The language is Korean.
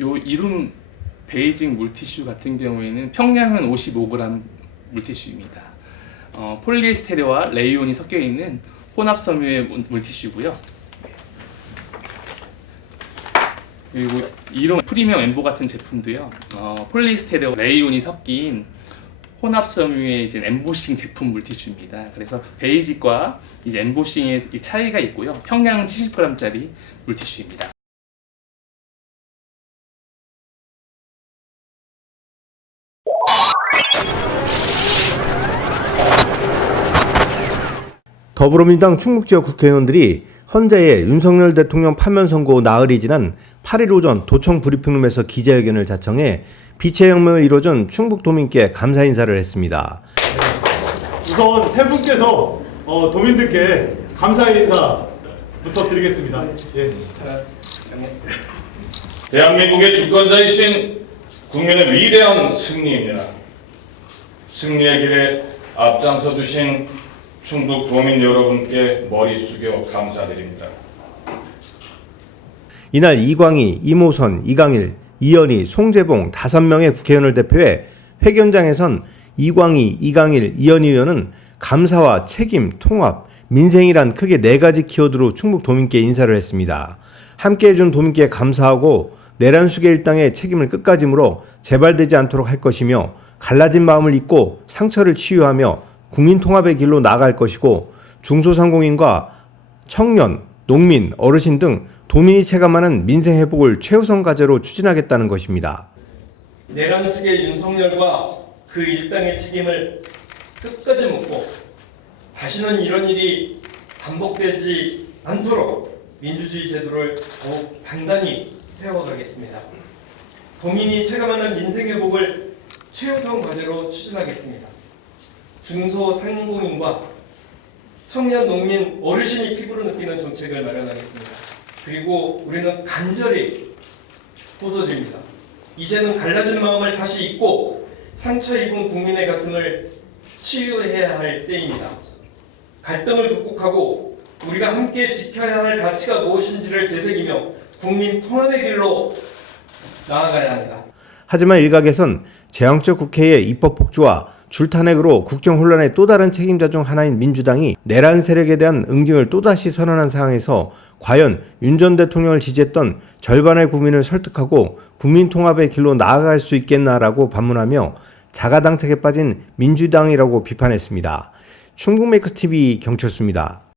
요 이룸 베이징 물티슈 같은 경우에는 평량은 55g 물티슈입니다. 어, 폴리에스테르와 레이온이 섞여 있는 혼합 섬유의 물- 물티슈고요. 그리고 이런 프리미엄 엠보 같은 제품도요. 어, 폴리에스테르와 레이온이 섞인 혼합 섬유의 이제 엠보싱 제품 물티슈입니다. 그래서 베이직과 이제 엠보싱의 이 차이가 있고요. 평량 70g짜리 물티슈입니다. 더불어민주당 충북 지역 국회의원들이 헌재에 윤석열 대통령 파면 선고 나흘이 지난 8일 오전 도청 브리핑룸에서 기자회견을 자청해 비체 혁명을 이뤄준 충북 도민께 감사 인사를 했습니다. 우선 세 분께서 어, 도민들께 감사의 인사부터 드리겠습니다. 예. 대한민국의 주권자이신 국민의 위대한 승리입니다. 승리의 길에 앞장서 주신 충북 도민 여러분께 머리 숙여 감사드립니다. 이날 이광희, 이모선, 이강일, 이현희, 송재봉 다섯 명의 국회의원을 대표해 회견장에선 이광희, 이강일, 이현희 의원은 감사와 책임, 통합, 민생이란 크게 네 가지 키워드로 충북 도민께 인사를 했습니다. 함께 해 준 도민께 감사하고 내란 수계 일당의 책임을 끝까지 물어 재발되지 않도록 할 것이며 갈라진 마음을 잊고 상처를 치유하며 국민 통합의 길로 나아갈 것이고 중소상공인과 청년, 농민, 어르신 등 도민이 체감하는 민생 회복을 최우선 과제로 추진하겠다는 것입니다. 내란 측의 윤석열과 그 일당의 책임을 끝까지 묻고 다시는 이런 일이 반복되지 않도록 민주주의 제도를 더욱 단단히 세워가겠습니다. 도민이 체감하는 민생 회복을 최우선 과제로 추진하겠습니다. 중소상공인과 청년, 농민, 어르신이 피부로 느끼는 정책을 마련하겠습니다. 그리고 우리는 간절히 호소드립니다. 이제는 갈라진 마음을 다시 잊고 상처 입은 국민의 가슴을 치유해야 할 때입니다. 갈등을 극복하고 우리가 함께 지켜야 할 가치가 무엇인지를 되새기며 국민 통합의 길로 나아가야 합니다. 하지만 일각에선 재앙적 국회의 입법 폭주와 줄탄핵으로 국정 혼란의 또 다른 책임자 중 하나인 민주당이 내란 세력에 대한 응징을 또다시 선언한 상황에서 과연 윤 전 대통령을 지지했던 절반의 국민을 설득하고 국민 통합의 길로 나아갈 수 있겠나라고 반문하며 자가당착에 빠진 민주당이라고 비판했습니다. 충북메이커스 TV 경철수입니다.